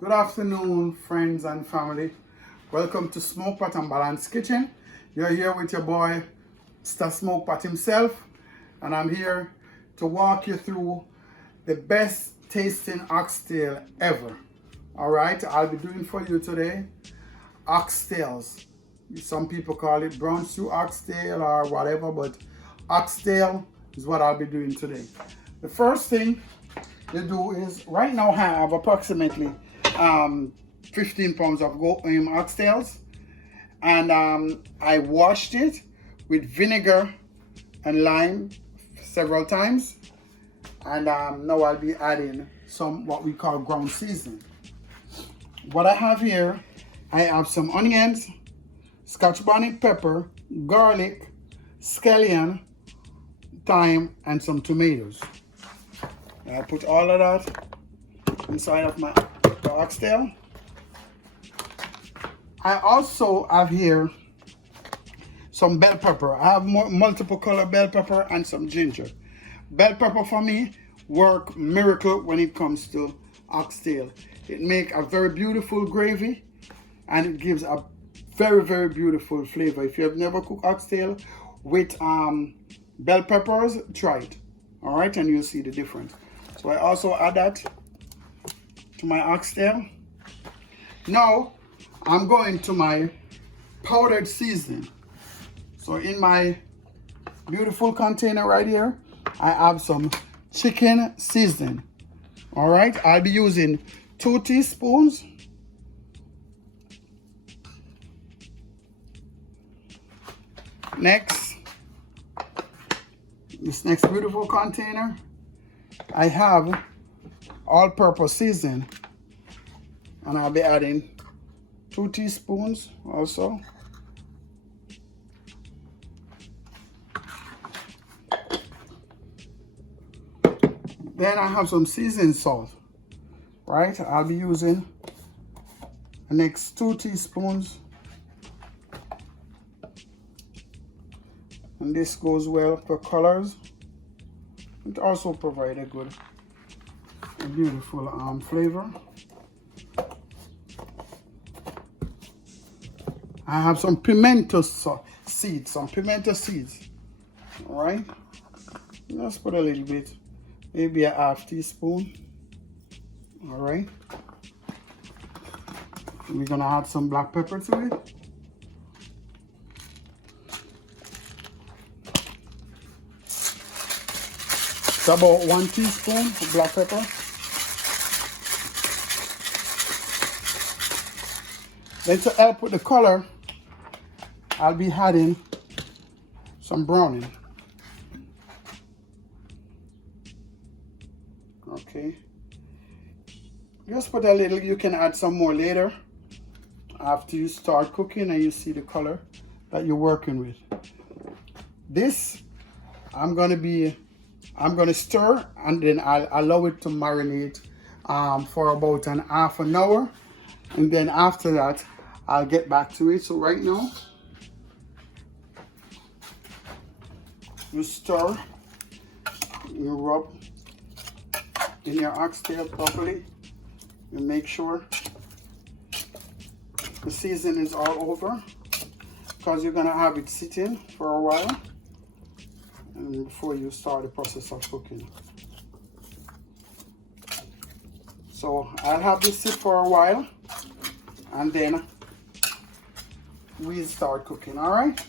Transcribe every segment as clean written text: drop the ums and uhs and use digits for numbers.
Good afternoon, friends and family. Welcome to Smokepot and Balanced Kitchen. You're here with your boy, Mr. Smokepot himself, and I'm here to walk you through the best tasting oxtail ever. All right, I'll be doing for you today oxtails. Some people call it brown stew oxtail or whatever, but oxtail is what I'll be doing today. The first thing you do is, right now I have approximately 15 pounds of oxtails, and I washed it with vinegar and lime several times, and now I'll be adding some what we call ground seasoning. What I have here, I have some onions, scotch bonnet pepper, garlic, scallion, thyme, and some tomatoes. And I put all of that inside of my oxtail. I also have here some bell pepper. I have multiple color bell pepper and some ginger. Bell pepper for me work miracle when it comes to oxtail. It makes a very beautiful gravy and it gives a very beautiful flavor. If you have never cooked oxtail with bell peppers, try it. All right, and you'll see the difference. So I also add that to my oxtail. Now I'm going to my powdered seasoning. So in my beautiful container right here, I have some chicken seasoning. All right, I'll be using 2 teaspoons. Next, this next beautiful container, I have all-purpose seasoning, and I'll be adding 2 teaspoons also. Then I have some seasoning salt, right? I'll be using the next 2 teaspoons. And this goes well for colors. It also provides a beautiful flavor. I have some pimento seeds, All right, let's put a little bit, maybe a half teaspoon. All right, we're gonna add some black pepper to it. It's about 1 teaspoon of black pepper. Then to help with the color, I'll be adding some browning. Okay. Just put a little, you can add some more later after you start cooking and you see the color that you're working with. This, I'm gonna stir, and then I'll allow it to marinate for about an half an hour. And then after that, I'll get back to it. So right now, you stir, you rub in your oxtail properly, and make sure the seasoning is all over, because you're gonna have it sitting for a while and before you start the process of cooking. So I'll have this sit for a while, and then we start cooking. All right,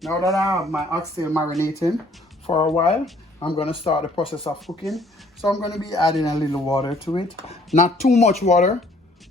now that I have my oxtail marinating for a while, I'm going to start the process of cooking. So I'm going to be adding a little water to it, not too much water,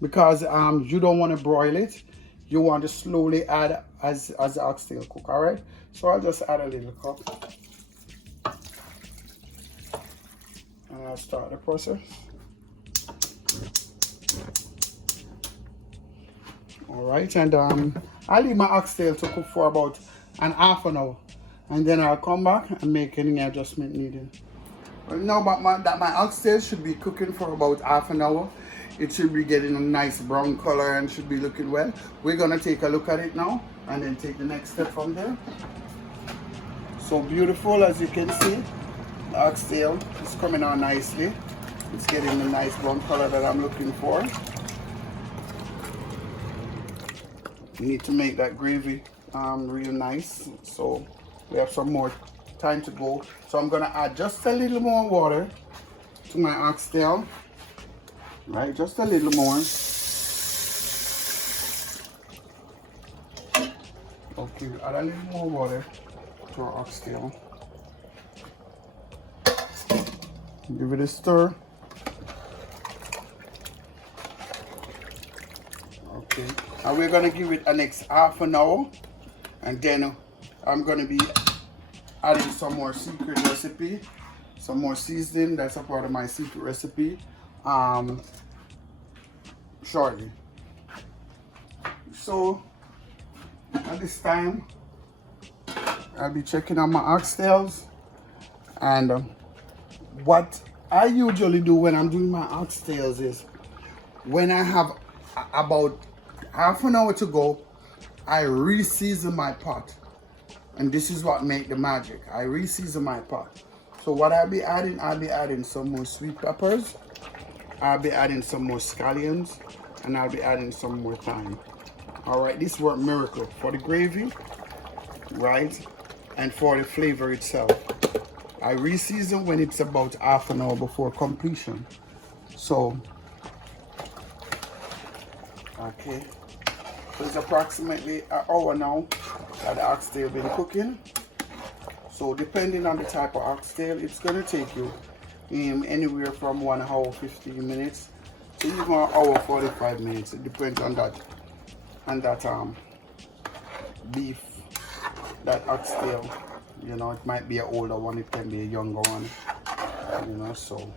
because you don't want to broil it. You want to slowly add as the oxtail cook. All right, so I'll just add a little cup and I'll start the process. All right, and I'll leave my oxtail to cook for about an half an hour, and then I'll come back and make any adjustment needed. But now that my oxtail should be cooking for about half an hour. It should be getting a nice brown color and should be looking well. We're gonna take a look at it now and then take the next step from there. So beautiful, as you can see, the oxtail is coming on nicely. It's getting the nice brown color that I'm looking for. You need to make that gravy real nice. So we have some more time to go. So I'm gonna add just a little more water to my oxtail. Right, just a little more. Okay, add a little more water to our oxtail. Give it a stir. Okay, and we're gonna give it a next half an hour, and then I'm gonna be adding some more secret recipe, some more seasoning. That's a part of my secret recipe. Shortly. So at this time, I'll be checking on my oxtails, and what I usually do when I'm doing my oxtails is when I have about half an hour to go, I reseason my pot, and this is what make the magic. I reseason my pot. So what I'll be adding some more sweet peppers, I'll be adding some more scallions, and I'll be adding some more thyme. All right, this worked miracle for the gravy, right, and for the flavor itself. I reseason when it's about half an hour before completion. So, okay, so it's approximately an hour now that the oxtail been cooking. So depending on the type of oxtail, it's gonna take you anywhere from 1 hour 15 minutes to even 1 hour 45 minutes. It depends on that beef, that oxtail. You know, it might be an older one, it can be a younger one. You know, so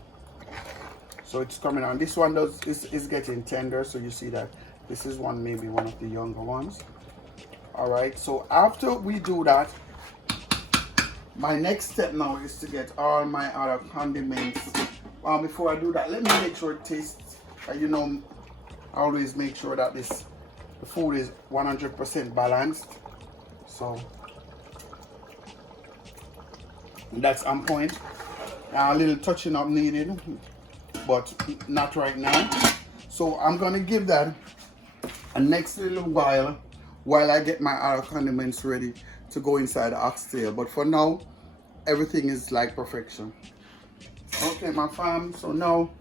it's coming on. This one is getting tender, so you see that this is maybe one of the younger ones. All right, so after we do that, my next step now is to get all my other condiments. Before I do that, let me make sure it tastes. You know, I always make sure that the food is 100% balanced. So that's on point. A little touching up needed, but not right now. So I'm gonna give that a next little while I get my other condiments ready to go inside the oxtail. But for now, everything is like perfection. Okay, my fam, so now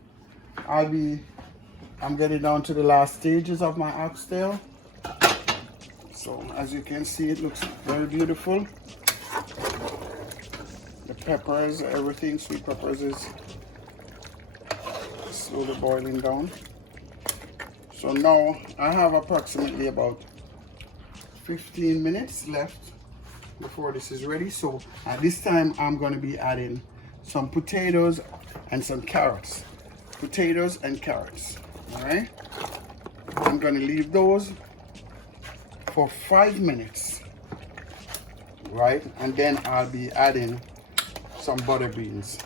I'm getting down to the last stages of my oxtail. So as you can see, it looks very beautiful. The peppers, everything, sweet peppers is slowly boiling down. So now I have approximately about 15 minutes left before this is ready. So at this time, I'm going to be adding some potatoes and some carrots. Potatoes and carrots, all right? I'm going to leave those for 5 minutes, right? And then I'll be adding some butter beans.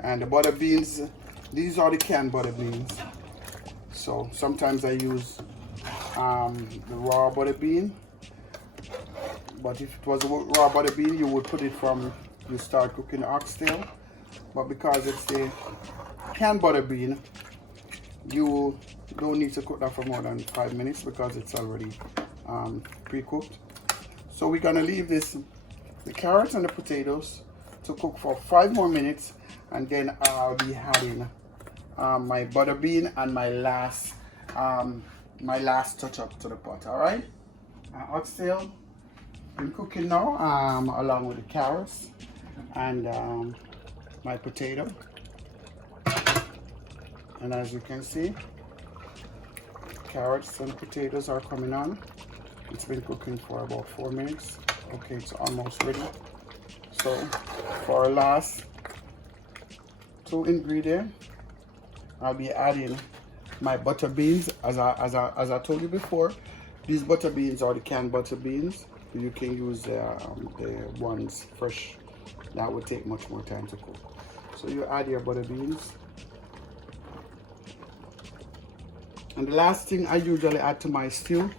And the butter beans, these are the canned butter beans. So sometimes I use the raw butter bean, but if it was a raw butter bean, you would put it from you start cooking the oxtail. But because it's the canned butter bean, you don't need to cook that for more than 5 minutes because it's already pre-cooked. So we're gonna leave the carrots and the potatoes to cook for 5 more minutes, and then I'll be adding my butter bean and my last touch up to the pot. All right, oxtail been cooking now, along with the carrots and my potato. And as you can see, carrots and potatoes are coming on. It's been cooking for about 4 minutes. Okay, it's almost ready. So for our last 2 ingredients, I'll be adding my butter beans. As I told you before, these butter beans are the canned butter beans. You can use the ones fresh. That would take much more time to cook. So you add your butter beans. And the last thing I usually add to my stew,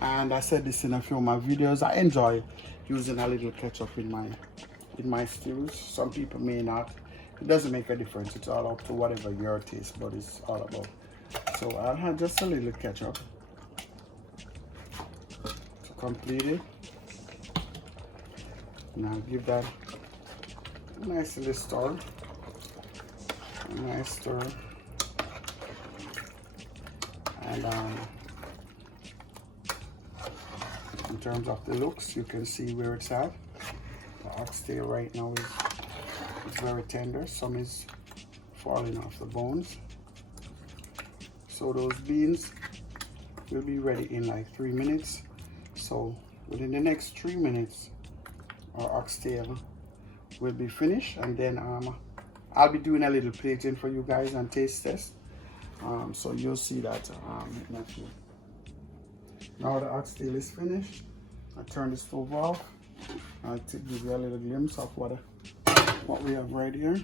and I said this in a few of my videos, I enjoy using a little ketchup in my stews. Some people may not. it doesn't make a difference. It's all up to whatever your taste bud is all about. So I'll have just a little ketchup to complete it. And I'll give that a nice little stir. A nice stir. And in terms of the looks, you can see where it's at. The oxtail right now is very tender. Some is falling off the bones. So those beans will be ready in like 3 minutes. So within the next 3 minutes, our oxtail will be finished, and then I'll be doing a little plating for you guys and taste test. So you'll see that in a few. Now the oxtail is finished. I turn the stove off. I'll give you a little glimpse of what we have right here.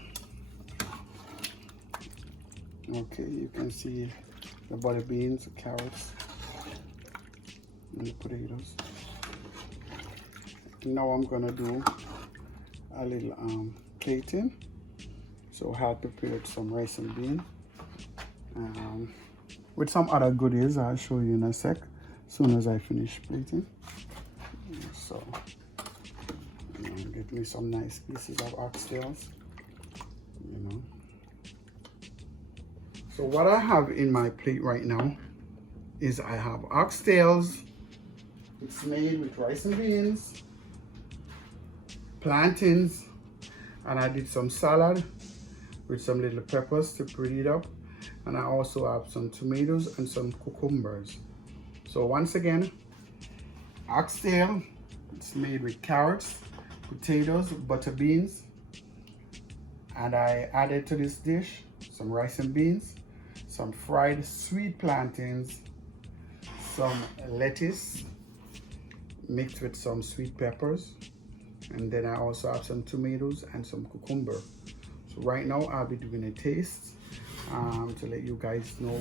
Okay, you can see the butter beans, the carrots, and the potatoes. Now I'm gonna do a little plating. So I had prepared some rice and bean with some other goodies. I'll show you in a sec, as soon as I finish plating. So get me some nice pieces of oxtails, you know. So what I have in my plate right now is I have oxtails. It's made with rice and beans, plantains, and I did some salad with some little peppers to pretty it up. And I also have some tomatoes and some cucumbers. So once again, oxtail, it's made with carrots, potatoes, butter beans, and I added to this dish some rice and beans, some fried sweet plantains, some lettuce mixed with some sweet peppers, and then I also have some tomatoes and some cucumber. So right now I'll be doing a taste to let you guys know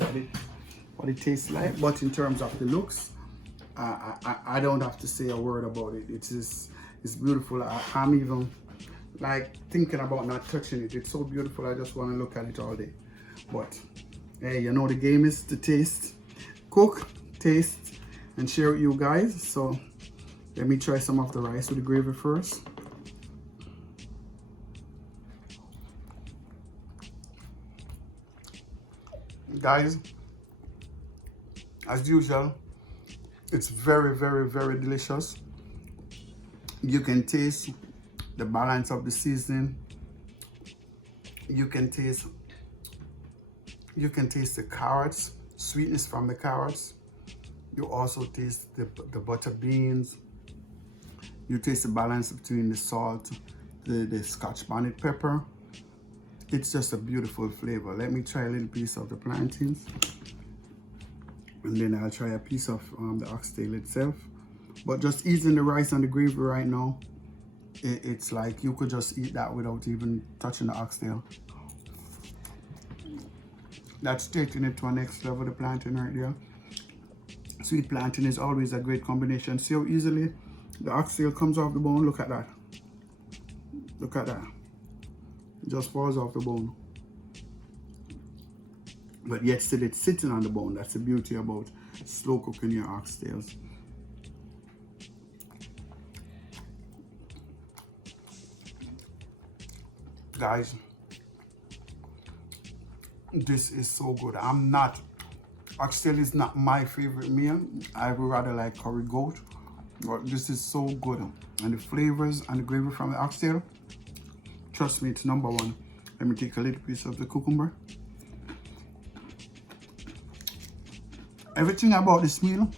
what it tastes like. But in terms of the looks, I don't have to say a word about it. It's beautiful. I'm even like thinking about not touching it. It's so beautiful. I just want to look at it all day. But hey, you know the game is to taste, cook, taste, and share with you guys. So let me try some of the rice with the gravy first. Guys, as usual, it's very, very, very delicious. You can taste the balance of the seasoning. You can taste the carrots, sweetness from the carrots. You also taste the butter beans. You taste the balance between the salt, the Scotch bonnet pepper. It's just a beautiful flavor. Let me try a little piece of the plantains, and then I'll try a piece of the oxtail itself. But just eating the rice and the gravy right now, it's like you could just eat that without even touching the oxtail. That's taking it to a next level, the plantain right there. Sweet plantain is always a great combination. See how easily the oxtail comes off the bone? Look at that. Look at that. It just falls off the bone. But yet still it's sitting on the bone. That's the beauty about slow cooking your oxtails. Guys, this is so good. Oxtail is not my favorite meal. I would rather like curry goat, but this is so good. And the flavors and the gravy from the oxtail, trust me, it's number one. Let me take a little piece of the cucumber. Everything about this meal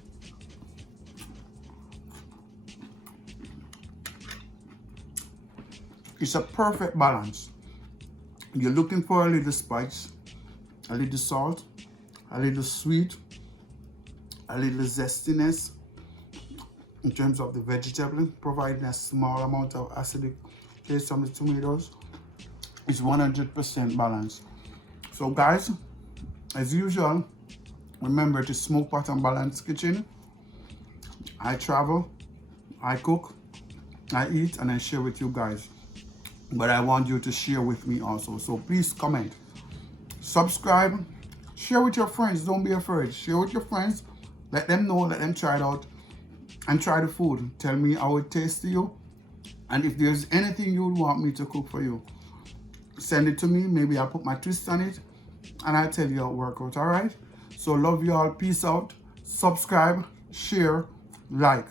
is a perfect balance. You're looking for a little spice, a little salt, a little sweet, a little zestiness in terms of the vegetable, providing a small amount of acidic taste from the tomatoes. It's 100% balanced. So guys, as usual, remember to Smokepot and Balanced Kitchen. I travel, I cook, I eat, and I share with you guys. but I want you to share with me also. So please comment, subscribe, share with your friends. Don't be afraid. Share with your friends. Let them know, let them try it out and try the food. Tell me how it tastes to you. And if there's anything you would want me to cook for you, send it to me. Maybe I'll put my twist on it and I'll tell you how it work out, all right? So love you all. Peace out. Subscribe, share, like.